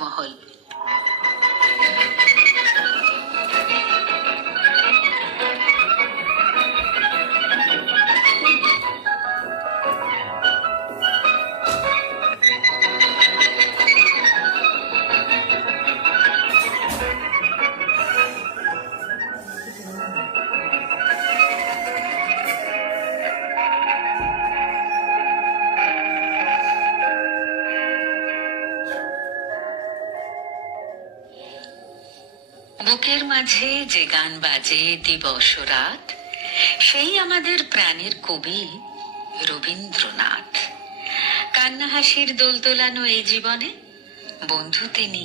মহল। বুকের মাঝে যে গান বাজে দিবস রাত, সেই আমাদের প্রাণের কবি রবীন্দ্রনাথ। কান্না হাসির দোল তোলানো এই জীবনে বন্ধু তিনি,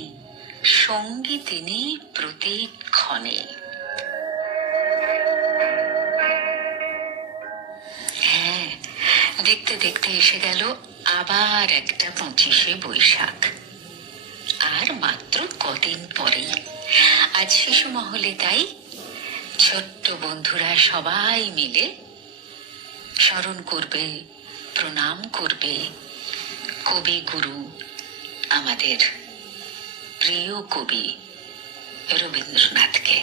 সঙ্গী তিনি প্রতিক্ষণে। হ্যাঁ, দেখতে দেখতে এসে গেল আবার একটা 25শে বৈশাখ। আর মাত্র কদিন পরেই আজ শিশু মহলে তাই ছোট্ট বন্ধুরা সবাই মিলে স্মরণ করবে, প্রণাম করবে কবিগুরু, আমাদের প্রিয় কবি রবীন্দ্রনাথকে।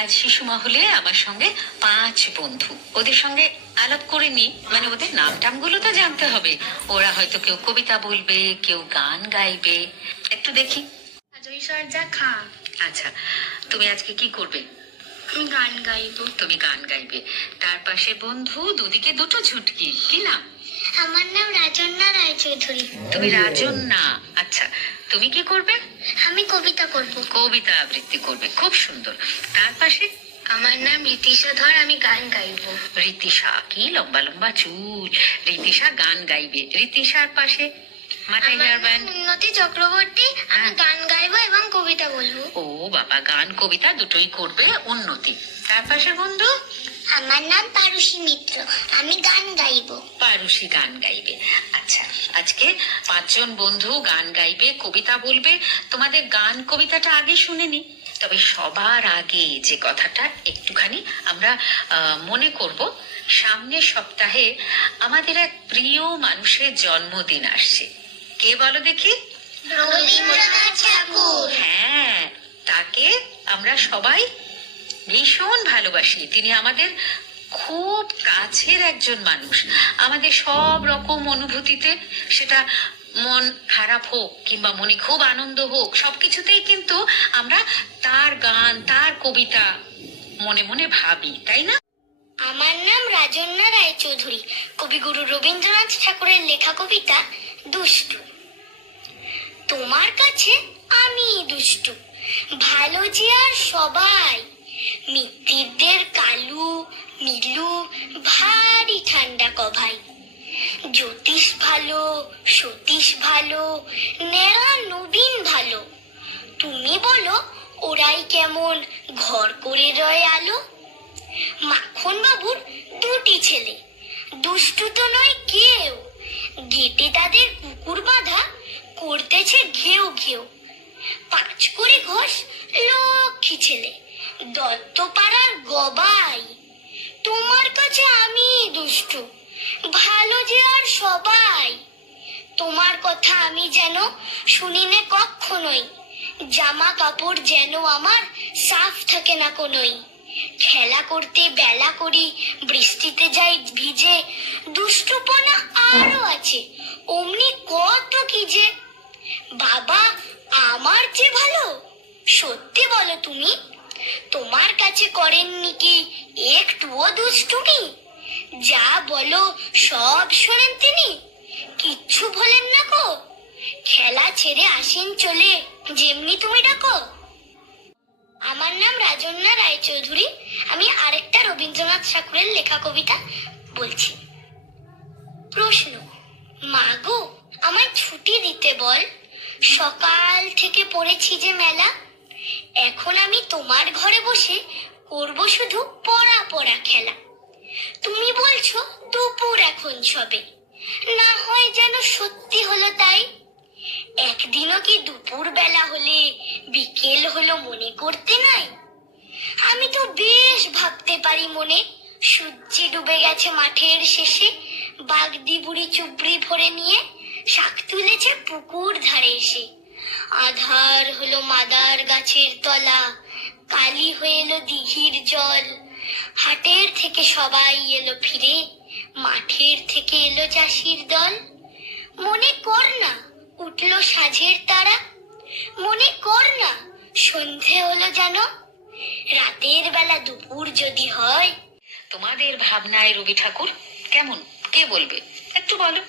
আজ শিশু মহলে আমার সঙ্গে 5 বন্ধু, ওদের সঙ্গে আলাপ করে নি, মানে ওদের নাম টামগুলো তো জানতে হবে। ওরা হয়তো কেউ কবিতা বলবে, কেউ গান গাইবে। একটু দেখি। আচ্ছা, তুমি আজকে কি করবে? আমি গান গাইবো। তুমি গান গাইবে। তার পাশে বন্ধু, দুদিকে দুটো ঝুটকি। কি নাম? আমার নাম রাজন্যা রায়চৌধুরী। তুমি রাজন্যা। আচ্ছা, তুমি কি করবে? আমি কবিতা করব। কবিতা আবৃত্তি করবে, খুব সুন্দর। তার পাশে? আমার নাম রীতিশা ধর, আমি গান গাইবো। রীতিশা, কি লম্বা লম্বা চুল। রীতিশা গান গাইবে। রীতিশার পাশে মাথায় হেয়ার ব্যান্ড। উন্নতি চক্রবর্তী, আমি গান গাইবো এবং কবিতা বলবো। ও বাবা, গান কবিতা দুটোই করবে উন্নতি। তার পাশে বন্ধু? আমার নাম পারুষী মিত্র, আমি গান গাইবো। পারুষী গান গাইবে। আচ্ছা, আজকে 5 জন বন্ধু গান গাইবে, কবিতা বলবে। তোমাদের গান কবিতাটা আগে শুনে নি। তবে সবার আগে যে কথাটা একটুখানি আমরা মনে করব, সামনের সপ্তাহে আমাদের এক প্রিয় মানুষের জন্মদিন আসছে। কে বলো দেখি? রবীন্দ্রনাথ ঠাকুর। হ্যাঁ, তাকে আমরা সবাই ভীষণ ভালোবাসি। তিনি আমাদের খুব কাছের একজন মানুষ। আমাদের সব রকম অনুভূতিতে, সেটা মন খারাপ হোক কিংবা মনে খুব আনন্দ হোক, সবকিছুতেই কিন্তু আমরা তার গান, তার কবিতা মনে মনে ভাবি, তাই না? আমার নাম রাজন্যা রায়চৌধুরী। কবিগুরু রবীন্দ্রনাথ ঠাকুরের লেখা কবিতা দুষ্টু। তোমার কাছে আমি দুষ্টু, ভালো যে আর সবাই। মিত্তিরদের কালু নীলু ভারী ঠান্ডা কভাই। জ্যোতিষ ভালো, সতীশ ভালো, নেয়া নবীন ভালো। তুমি বলো ওরাই কেমন ঘর করে রয় আলো। মাখন বাবুর 2টি ছেলে, দুষ্টু তো নয় কেউ। গেটে তাদের কুকুর বাঁধা, করতেছে ঘেউ ঘেউ। 5 করে ঘোষ লক্ষ্মী ছেলে, দত্তপাড়ার গবাই। তোমার কাছে আমি দুষ্টু, ভালো যে আর সবাই। তোমার কথা আমি যেন শুনি না কখনোই। জামা কাপড় যেন আমার সাফ থাকে না কোনোই। খেলা করতে বেলা করি, বৃষ্টিতে যাই ভিজে। দুষ্টুপনা আরো আছে, অমনি কত কি যে। বাবা আমার যে ভালো, সত্যি বলো তুমি, তোমার কাছে করেননি কি একটুও দুষ্টুমি? যা বলো সব শোনেন তিনি, কিচ্ছু বলেন না কো। খেলা ছেড়ে আসেন চলে, যেমনি তুমি ডাকো। আমার নাম রাজন্যা রায়চৌধুরী, আমি আরেকটা রবীন্দ্রনাথ ঠাকুরের লেখা কবিতা বলছি। প্রশ্ন: মা গো, আমায় ছুটি দিতে বল, সকাল থেকে পড়েছি যে মেলা। এখন আমি তোমার ঘরে বসে করব শুধু পড়া পড়া খেলা। তুমি বলছো দুপুর এখন সবে, না হয় যেন সত্যি হলো তাই। একদিনও কি দুপুর বেলা হলে বিকেল হলো মনে করতে নাই? আমি তো বেশ ভাবতে পারি মনে, সূর্যে ডুবে গেছে মাঠের শেষে, বাগদি বুড়ি চুবড়ি ভরে নিয়ে শাক তুলেছে পুকুর ধারে এসে। আধার হলো মাদার গাছের তলা, কালি হয়ে এলো দিঘির জল। হাটের থেকে সবাই এলো ফিরে, মাঠের থেকে এলো চাষির দল। মনে কর না উঠলো সাঁঝের তারা, মনে কর না সন্ধে হলো যেন, রাতের বেলা দুপুর যদি হয়। তোমাদের ভাবনায় রবি ঠাকুর কেমন, কে বলবে? একটু বলো।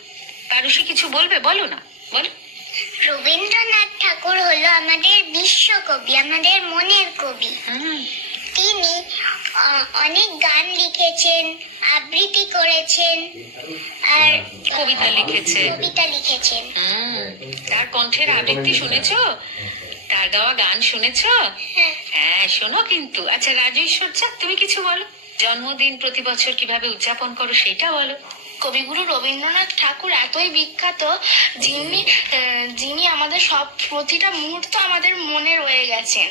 পারুষি কিছু বলবে? বলো না, বলো। রবীন্দ্রনাথ ঠাকুর হলো আমাদের বিশ্বকবি, আমাদের মনের কবি। তিনি অনেক গান লিখেছেন, আবৃত্তি করেছেন, আর কবিতা লিখেছেন। তার কণ্ঠের আবৃত্তি শুনেছো? তার গাওয়া গান শুনেছো? হ্যাঁ, শোনো কিন্তু। আচ্ছা রাজু ঈশ্বরচা, তুমি কিছু বলো। জন্মদিন প্রতি বছর কিভাবে উদযাপন করো সেটা বলো। কবিগুরু রবীন্দ্রনাথ ঠাকুর এতই বিখ্যাত, যিনি আমাদের সব প্রতিটা মুহূর্ত আমাদের মনে রয়ে গেছেন।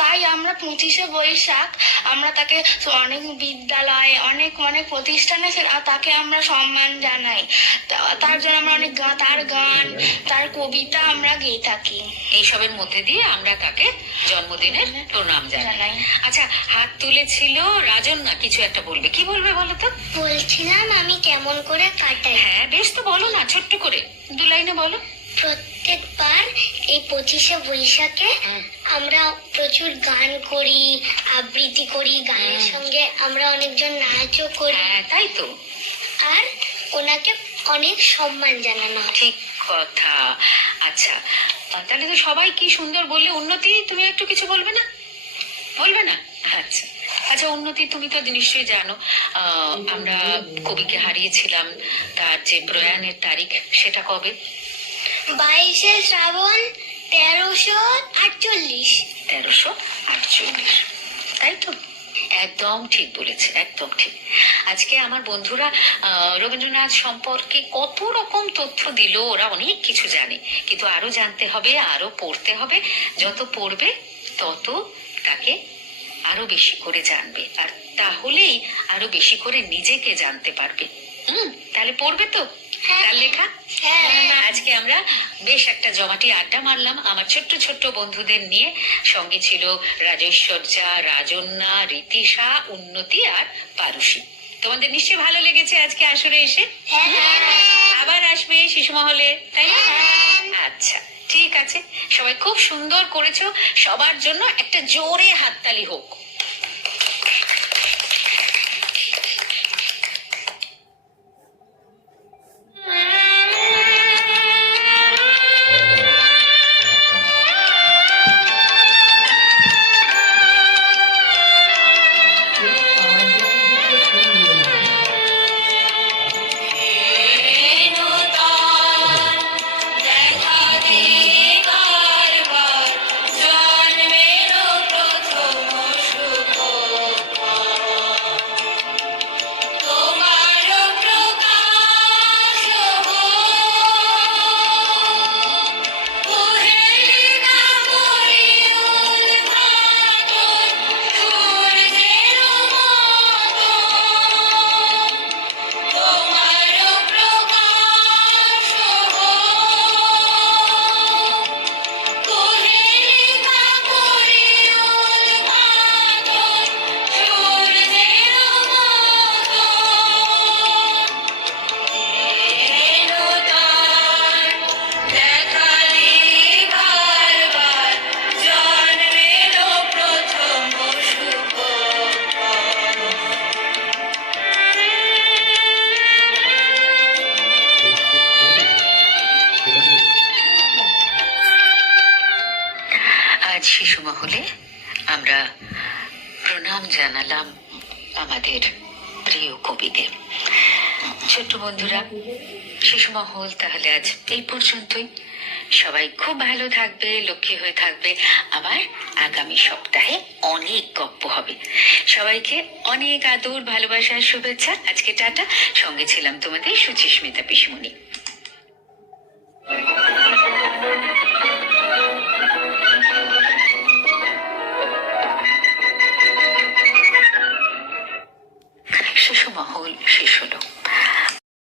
তাই আমরা 25শে বৈশাখ আমরা তাকে অনেক বিদ্যালয়ে, অনেক অনেক প্রতিষ্ঠানে তাকে আমরা সম্মান জানাই। তার জন্য আমরা অনেক তার গান, তার কবিতা আমরা গেয়ে থাকি। এইসবের মধ্যে দিয়ে আমরা তাকে জন্মদিনের প্রণাম জানাই। আচ্ছা, হাত তুলেছিল রাজন, না কিছু একটা বলবে, কি বলবে বলো তো? বলছিলাম আমি কেমন করে কাটাই। হ্যাঁ বেশ, তো বলো না, ছোট্ট করে 2 লাইনে বলো। প্রত্যেকবার এই 25শে বৈশাখে আমরা প্রচুর গান করি, আবৃত্তি করি, গানের সঙ্গে আমরা অনেকজন নাচও করি। হ্যাঁ তাই তো। আর ওনাকে অনেক সম্মান জানানো হয়। ঠিক কথা। আচ্ছা, তাহলে তো সবাই কি সুন্দর বললে। উন্নতি, তুমি একটু কিছু বলবে না? বলবে না? আচ্ছা আচ্ছা, উন্নতি তুমি তো নিশ্চয়ই জানো আমরা কবিকে হারিয়েছিলাম। তার যে প্রয়াণের তারিখ সেটা কবে? 22শে শ্রাবণ 1348। 1348, তাই তো? একদম ঠিক বলেছে, একদম ঠিক। আজকে আমার বন্ধুরা রবীন্দ্রনাথ সম্পর্কে কত রকম তথ্য দিল। ওরা অনেক কিছু জানে, কিন্তু আরো জানতে হবে, আরো পড়তে হবে। যত পড়বে তত তাকে আরো বেশি করে জানবে, আর তাহলেই আরো বেশি করে নিজেকে জানতে পারবে। তাহলে পড়বে তো তার লেখা? আজকে আমরা বেশ একটা জমাটি আড্ডা মারলাম আমার ছোট্ট ছোট্ট বন্ধুদের নিয়ে। সঙ্গে ছিল রাজৈশ্বর্যা, রাজন্যা, রীতিশা, উন্নতি আর পারুষি। তোমাদের নিশ্চয়ই ভালো লেগেছে আজকে আসরে এসে? আবার আসবে শিশু মহলে, তাই না? আচ্ছা ঠিক আছে, সবাই খুব সুন্দর করেছো। সবার জন্য একটা জোরে হাততালি হোক। শিশু মহলে আমরা প্রণাম জানালাম আমাদের প্রিয় কবিদের। ছোট্ট বন্ধুরা, শিশু মহল তাহলে আজ এই পর্যন্তই। সবাই খুব ভালো থাকবে, লক্ষ্মী হয়ে থাকবে। আবার আগামী সপ্তাহে অনেক গপ্প হবে। সবাইকে অনেক আদর, ভালোবাসার শুভেচ্ছা। আজকে টাটা। সঙ্গে ছিলাম তোমাদের সুচিস্মিতা পিসমণি। মহল শেষ হলো।